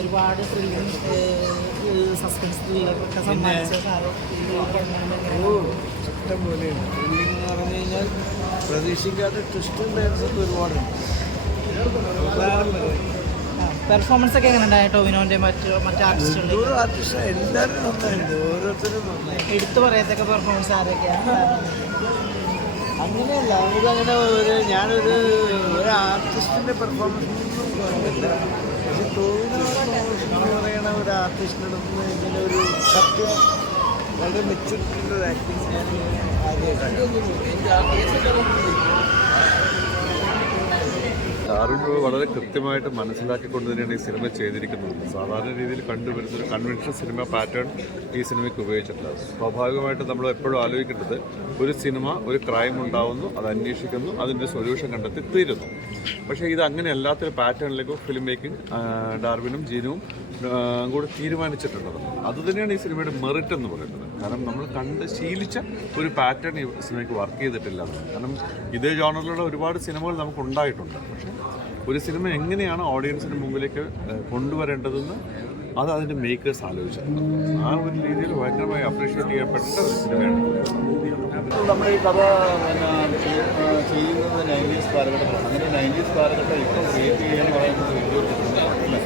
ഒരുപാട് സസ്പെൻസ് ത്രില്ലറൊക്കെ സമ്മാനിച്ച ഇഷ്ടം പോലെയുണ്ട്. ത്രില്ലിംഗ് എന്ന് പറഞ്ഞു കഴിഞ്ഞാൽ പ്രതീക്ഷിക്കാത്ത ട്വിസ്റ്റും ഡാൻസൊക്കെ ഒരുപാടുണ്ട്. പെർഫോമൻസ് ഒക്കെ എങ്ങനെ ഉണ്ടായി ടോവിനോന്റെ മറ്റു ആർട്ടിസ്റ്റുകൾ? ആർട്ടിസ്റ്റ് എല്ലാവരും നന്നായിട്ടുണ്ട്, ഓരോരുത്തരും നന്നായി. എടുത്തു പറയത്തക്ക പെർഫോമൻസ് ആരൊക്കെയാണ്? അങ്ങനെയല്ല, നമുക്കങ്ങനെ ഞാനൊരു ആർട്ടിസ്റ്റിൻ്റെ പെർഫോമൻസൊന്നും കുഴപ്പമില്ല. പക്ഷെ ടോവിനോ എന്ന് പറയുന്ന ഒരു ആർട്ടിസ്റ്റിനടുത്ത് ഇങ്ങനെ ഒരു സത്യം വളരെ മെച്ചൂരിറ്റിയുള്ള ഒരു ആക്ടിങ് ഞാൻ ഡാർവിൻ വളരെ കൃത്യമായിട്ട് മനസ്സിലാക്കിക്കൊണ്ട് തന്നെയാണ് ഈ സിനിമ ചെയ്തിരിക്കുന്നത്. സാധാരണ രീതിയിൽ കണ്ടുവരുന്ന ഒരു കൺവെൻഷൻ സിനിമ പാറ്റേൺ ഈ സിനിമയ്ക്ക് ഉപയോഗിച്ചിട്ടില്ല. സ്വാഭാവികമായിട്ട് നമ്മൾ എപ്പോഴും ആലോചിക്കേണ്ടത് ഒരു സിനിമ ഒരു ക്രൈം ഉണ്ടാവുന്നു, അത് അന്വേഷിക്കുന്നു, അതിൻ്റെ സൊല്യൂഷൻ കണ്ടെത്തി തീരുന്നു. പക്ഷേ ഇത് അങ്ങനെ അല്ലാത്തൊരു പാറ്റേണിലേക്ക് ഫിലിം മേക്കിംഗ് ഡാർവിനും ജീനുവും കൂടെ തീരുമാനിച്ചിട്ടുള്ളത്. അതുതന്നെയാണ് ഈ സിനിമയുടെ മെറിറ്റ് എന്ന് പറയുന്നത്. കാരണം നമ്മൾ കണ്ട് ശീലിച്ച ഒരു പാറ്റേൺ ഈ സിനിമയ്ക്ക് വർക്ക് ചെയ്തിട്ടില്ല. കാരണം ഇതേ ജോണറിലുള്ള ഒരുപാട് സിനിമകൾ നമുക്ക് ഉണ്ടായിട്ടുണ്ട്. പക്ഷേ ഒരു സിനിമ എങ്ങനെയാണ് ഓഡിയൻസിന് മുമ്പിലേക്ക് കൊണ്ടുവരേണ്ടതെന്ന് അത് അതിൻ്റെ മേക്കേഴ്സ് ആലോചിച്ചിട്ടുണ്ട്. ആ ഒരു രീതിയിൽ ഭയങ്കരമായി അപ്രീഷിയേറ്റ് ചെയ്യപ്പെട്ട ഒരു സിനിമയാണ്. നമ്മൾ ഈ കഥ ചെയ്യുന്നത് 90s കാലഘട്ടത്തിലാണ്. അങ്ങനെ 90s കാലഘട്ടം ഇപ്പം ക്രിയേറ്റ് ചെയ്യുക എന്ന് പറയുന്നത് വലിയൊരു അല്ലേ,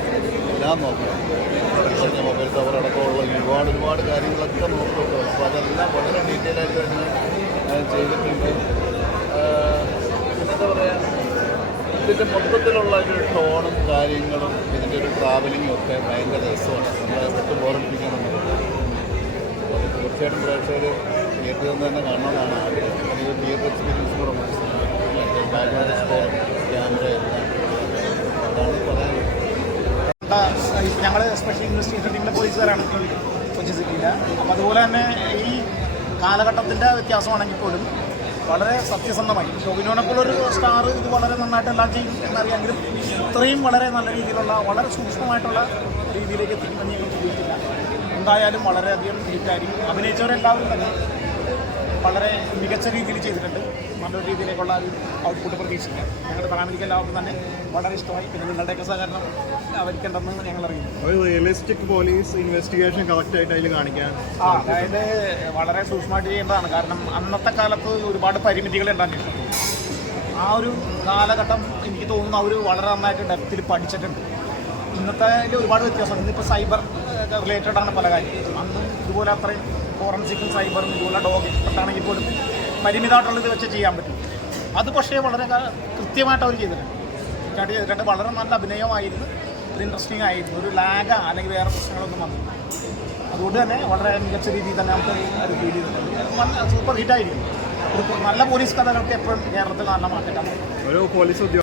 എല്ലാം നോക്കണം. പറഞ്ഞ മൊബൈൽ ടവർ അടക്കമുള്ള ഒരുപാട് കാര്യങ്ങളൊക്കെ നോക്കുന്നുണ്ട്. അപ്പോൾ അതെല്ലാം വളരെ ഡീറ്റെയിൽ ആയിട്ട് തന്നെ ചെയ്തിട്ടുണ്ട്. എന്താ പറയുക, ഇതിൻ്റെ മൊത്തത്തിലുള്ള ഒരു ടോണും കാര്യങ്ങളും ഇതിൻ്റെ ഒരു ട്രാവലിങ്ങും ഒക്കെ ഭയങ്കര രസമാണ്. നമ്മളെ ഒട്ടും ബോറടിപ്പിക്കാൻ നമുക്ക് തീർച്ചയായിട്ടും പ്രേക്ഷകർ തിയേറ്ററിൽ നിന്ന് തന്നെ കാണണമെന്നാണ് ആഗ്രഹം. ഇത് തിയേറ്റർ എക്സ്പീരിയൻസ് കൂടെ ബാക്ക്ഗ്രൗണ്ട് സ്കോറും ക്യാമറ എല്ലാം അതാണ് പറയാനുള്ളത്. ഞങ്ങൾ സ്പെഷ്യൽ ഇൻവെസ്റ്റിഗേഷൻ ടീമിലെ പോലീസുകാരാണ് കൊച്ചി സിറ്റിയിൽ. അപ്പോൾ അതുപോലെ തന്നെ ഈ കാലഘട്ടത്തിൻ്റെ വ്യത്യാസമാണെങ്കിൽ പോലും വളരെ സത്യസന്ധമായി ടോവിനോനെപ്പോലൊരു സ്റ്റാർ ഇത് വളരെ നന്നായിട്ട് എല്ലാം ചെയ്യും എന്നറിയാമെങ്കിലും ഇത്രയും വളരെ നല്ല രീതിയിലുള്ള വളരെ സൂക്ഷ്മമായിട്ടുള്ള രീതിയിലേക്ക് എത്തിക്കുമെന്ന് ഞങ്ങൾ ചിന്തിച്ചില്ല. എന്തായാലും വളരെയധികം ഹിറ്റായിരിക്കും. അഭിനയിച്ചവരെല്ലാവരും തന്നെ വളരെ മികച്ച രീതിയിൽ ചെയ്തിട്ടുണ്ട്. നല്ലൊരു രീതിയിലേക്കുള്ള ഒരു ഔട്ട്പുട്ട് പ്രതീക്ഷിക്കാം. ഞങ്ങളുടെ ഫാമിലിക്ക് എല്ലാവർക്കും തന്നെ വളരെ ഇഷ്ടമായി. പിന്നെ നിങ്ങളുടെയൊക്കെ സഹകരണം അവർക്കുണ്ടെന്ന് ഞങ്ങൾ അറിയുന്നു. ഒരു റിയലിസ്റ്റിക് പോലീസ് ഇൻവെസ്റ്റിഗേഷൻ കറക്റ്റായിട്ട് അതിൽ കാണിക്കാൻ അതായത് വളരെ സൂക്ഷ്മമായിട്ട് ചെയ്യേണ്ടതാണ്. കാരണം അന്നത്തെ കാലത്ത് ഒരുപാട് പരിമിതികളുണ്ട് അന്വേഷണം. ആ ഒരു കാലഘട്ടം എനിക്ക് തോന്നുന്നു അവർ വളരെ നന്നായിട്ട് ഡെപ്തിൽ പഠിച്ചിട്ടുണ്ട്. ഇന്നത്തെ ഒരുപാട് വ്യത്യാസമാണ്. ഇന്നിപ്പോൾ സൈബർ റിലേറ്റഡ് ആണ് പല കാര്യങ്ങളും. അന്ന് ഇതുപോലെ അത്രയും ഫോറൻസിക്കും സൈബറും ഇതുപോലെ ഡോഗ് എക്സ്പെർട്ടാണെങ്കിൽ പോലും പരിമിതമായിട്ടുള്ളത് വെച്ച് ചെയ്യാൻ പറ്റും. അത് പക്ഷേ വളരെ കൃത്യമായിട്ട് അവർ ചെയ്തിട്ടുണ്ട്. വളരെ നല്ല അഭിനയമായിരുന്നു. ഒരു ഇൻട്രസ്റ്റിംഗ് ആയിരുന്നു. ഒരു ലാഗ അല്ലെങ്കിൽ വേറെ പ്രശ്നങ്ങളൊന്നും വന്നില്ല. അതുകൊണ്ട് തന്നെ വളരെ മികച്ച രീതിയിൽ തന്നെ നമുക്ക് അത് ഫീൽ ചെയ്തിട്ടുണ്ട്. സൂപ്പർ ഹിറ്റായിരിക്കും. ഒരു നല്ല പോലീസ് കഥകൾക്ക് എപ്പോഴും കേരളത്തിൽ നല്ല മാറ്റം. ഒരു പോലീസ്